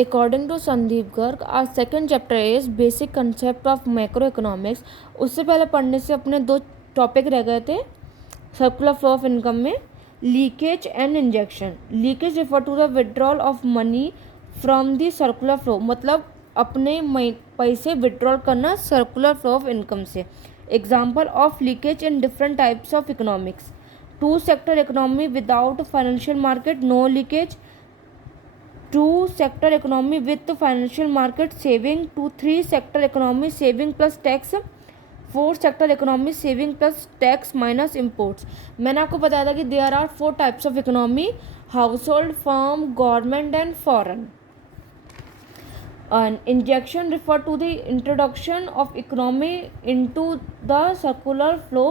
According to Sandeep Garg, our second chapter is basic concept of macroeconomics. उससे पहले पढ़ने से अपने दो टॉपिक रह गए थे सर्कुलर फ्लो ऑफ इनकम में, leakage and injection. Leakage refer to the withdrawal of money from the circular flow, मतलब अपने पैसे विड्रॉल करना सर्कुलर फ्लो ऑफ इनकम से. Example of leakage in different types of economics: two sector economy without financial market, no leakage. Two sector economy with financial market, saving. Two three sector economy, saving plus tax. Four sector economy, saving plus tax minus imports. मैंने आपको बताया था कि there are four types of economy: household, firm, government and foreign. An injection refer to the introduction of economy into the circular flow.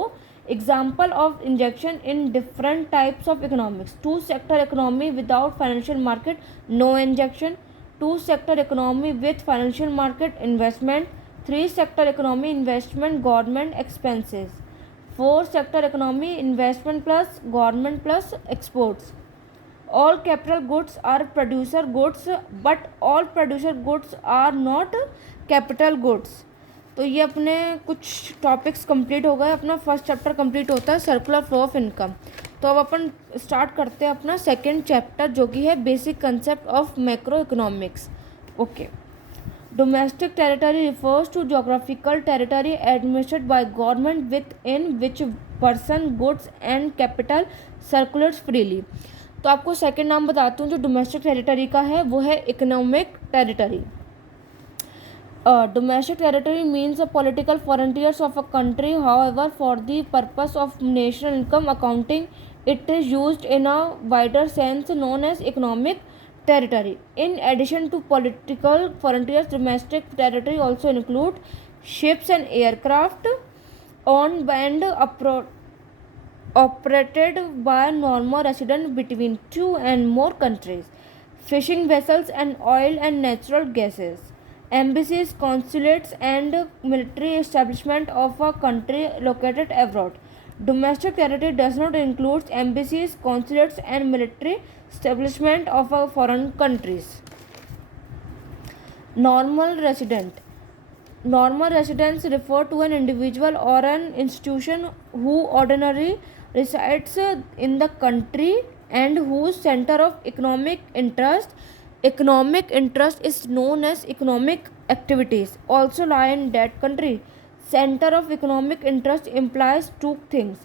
Example of injection in different types of economics: two sector economy without financial market, no injection. Two sector economy with financial market, investment. Three sector economy, investment, government, expenses. Four sector economy, investment plus government plus exports. All capital goods are producer goods, but all producer goods are not capital goods. तो ये अपने कुछ topics complete हो गए. अपना first chapter complete होता है circular flow of income. तो अब अपन स्टार्ट करते हैं अपना सेकेंड चैप्टर, जो कि है basic concept of macroeconomics. Okay. Domestic territory refers to geographical territory administered by government within which person, goods and capital circulates freely. तो आपको सेकंड नाम बताती हूँ जो डोमेस्टिक टेरिटरी का है, वो है economic territory. Domestic territory means the political frontiers of a country. However, for the purpose of national income accounting, it is used in a wider sense known as economic territory. In addition to political frontiers, domestic territory also include ships and aircraft owned and operated by normal residents between two and more countries, fishing vessels and oil and natural gases, embassies, consulates and military establishment of a country located abroad. Domestic territory does not include embassies, consulates and military establishment of a foreign countries. Normal resident. Normal residents refer to an individual or an institution who ordinarily resides in the country and whose center of economic interest is known as economic activities also lie in that country. Center of economic interest implies two things: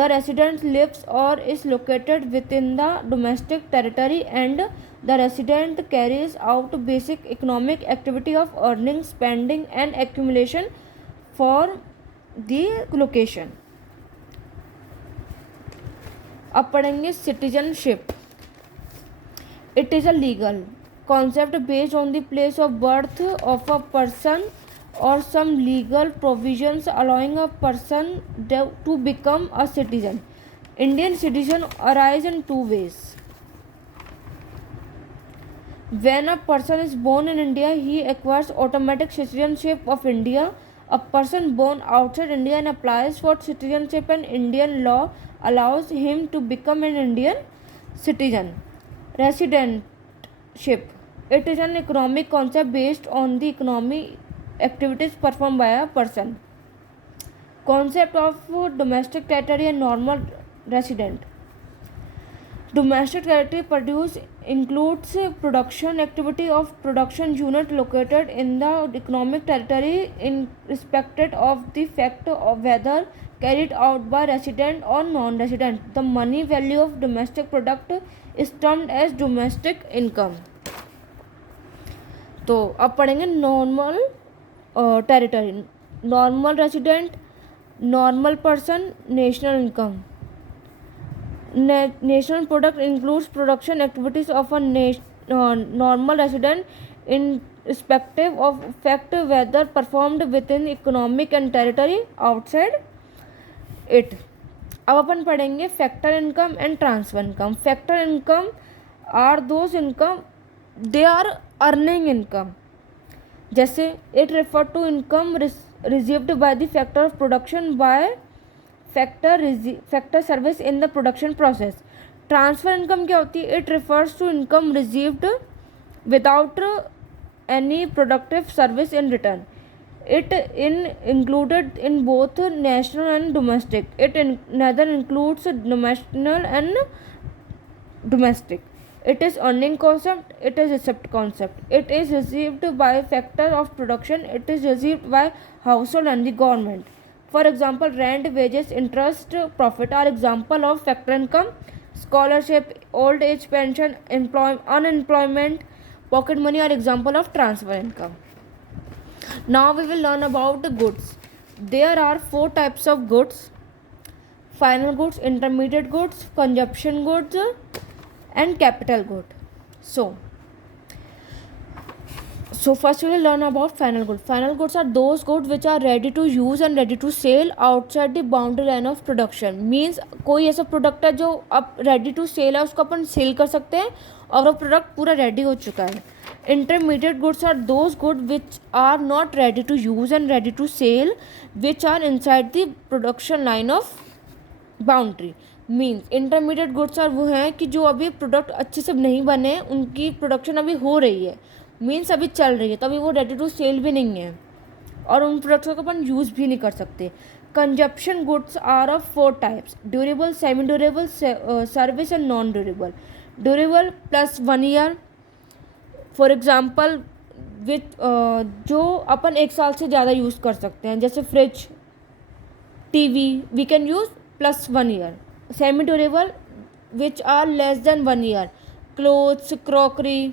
the resident lives or is located within the domestic territory, and the resident carries out basic economic activity of earning, spending and accumulation for the location. अब पढ़ेंगे citizenship. It is a legal concept based on the place of birth of a person or some legal provisions allowing a person to become a citizen. Indian citizen arise in two ways. When a person is born in India, he acquires automatic citizenship of India. A person born outside India and applies for citizenship, and Indian law allows him to become an Indian citizen. Residentship. It is an economic concept based on the economic activities performed by a person. Concept of domestic territory and normal resident. Domestic territory includes production activity of production unit located in the economic territory in respect of the fact of whether carried out by resident or non-resident. The money value of domestic product is termed as domestic income. तो अब पढ़ेंगे normal territory. Normal resident, normal person, national income. National product includes production activities of a normal resident in respective of fact whether performed within economic and territory outside it. अब अपन पढ़ेंगे factor income and transfer income. Factor income are those income they are earning income. जैसे it refer to income received by the factor of production by factor service in the production process. Transfer income क्या होती है? It refers to income received without any productive service in return. It included in both national and domestic. Neither includes national and domestic. It is earning concept, it is receipt concept. It is received by factor of production, it is received by household and the government. For example, rent, wages, interest, profit are example of factor income. Scholarship, old age pension, unemployment, pocket money are example of transfer income. Now we will learn about the goods. There are 4 types of goods: final goods, intermediate goods, consumption goods, and capital good. So first we will learn about final goods. Final goods are those goods which are ready to use and ready to sell outside the boundary line of production. Means कोई ऐसा product है जो अब ready to cell है, उसको अपन cell कर सकते हैं और वो प्रोडक्ट पूरा रेडी हो चुका है. Intermediate goods are those goods which are not ready to use and ready to sell, which are inside the production line of boundary. Means intermediate goods are वो हैं कि जो अभी प्रोडक्ट अच्छे से नहीं बने, उनकी प्रोडक्शन अभी हो रही है, मीन्स अभी चल रही है, तो अभी वो रेडी टू सेल भी नहीं है और उन प्रोडक्ट्स को अपन यूज़ भी नहीं कर सकते. Consumption goods are of 4 types: durable, semi durable, service and non durable. Durable plus 1 year. For example with जो अपन 1 साल से ज़्यादा यूज़ कर सकते हैं, जैसे fridge, TV, we can use plus 1 year. Semi durable which are less than 1 year. Clothes, crockery.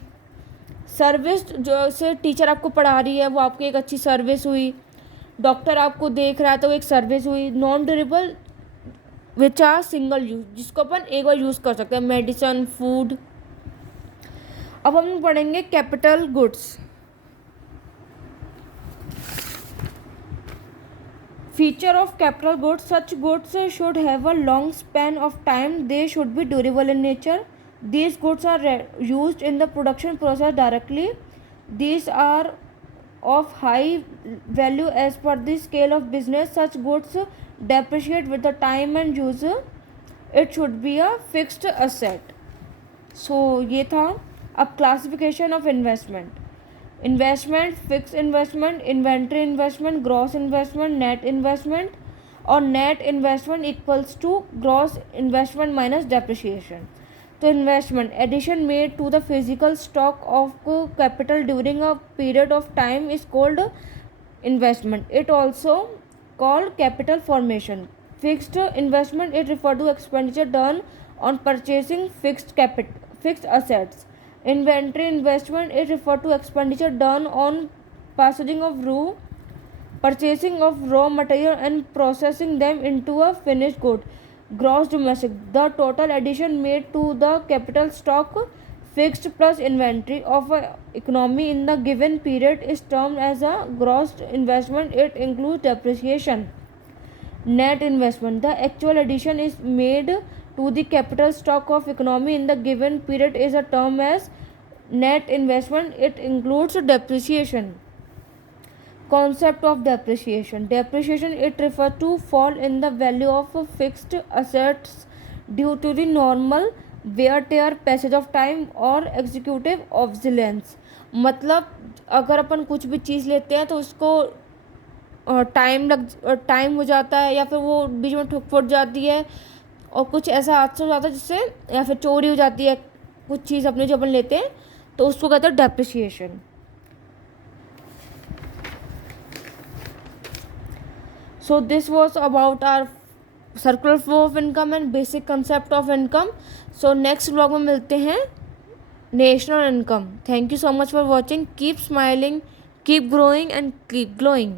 Service, जो से टीचर आपको पढ़ा रही है वो आपकी एक अच्छी सर्विस हुई. डॉक्टर आपको देख रहा है तो एक सर्विस हुई. Non durable which are single use, जिसको अपन एक बार यूज़ कर सकते हैं, मेडिसिन, फूड. अब हम पढ़ेंगे capital goods. Feature of capital goods: such goods should have a long span of time. They should be durable in nature. These goods are used in the production process directly. These are of high value as per the scale of business. Such goods depreciate with the time and use. It should be a fixed asset. So ये था. अब classification of investment. Investment, fix investment, inventory investment, gross investment, net investment. और net investment equals to gross investment minus depreciation. तो investment: addition made to the physical stock of capital during a period of time is called investment. It also called capital formation. Fixed investment: it refer to expenditure done on purchasing fixed assets. Inventory investment: it refer to expenditure done on purchasing of raw material and processing them into a finished good. Gross domestic: the total addition made to the capital stock, fixed plus inventory, of a economy in the given period is termed as a gross investment. It includes depreciation. Net investment: the actual addition is made to the capital stock of economy in the given period is a term as net investment. It includes depreciation. Concept of depreciation: depreciation, it refers to fall in the value of fixed assets due to the normal wear tear, passage of time और executive obsolescence. मतलब अगर अपन कुछ भी चीज़ लेते हैं तो उसको time हो जाता है, या फिर वो बीच में फुट जाती है और कुछ ऐसा हादसा हो जाता है जिससे, या फिर चोरी हो जाती है कुछ चीज़ अपने जो अपन लेते हैं, तो उसको कहते हैं depreciation. So this was about our circular flow of income and basic concept of income. So next blog में मिलते हैं national income. Thank you so much for watching. Keep smiling, keep growing and keep glowing.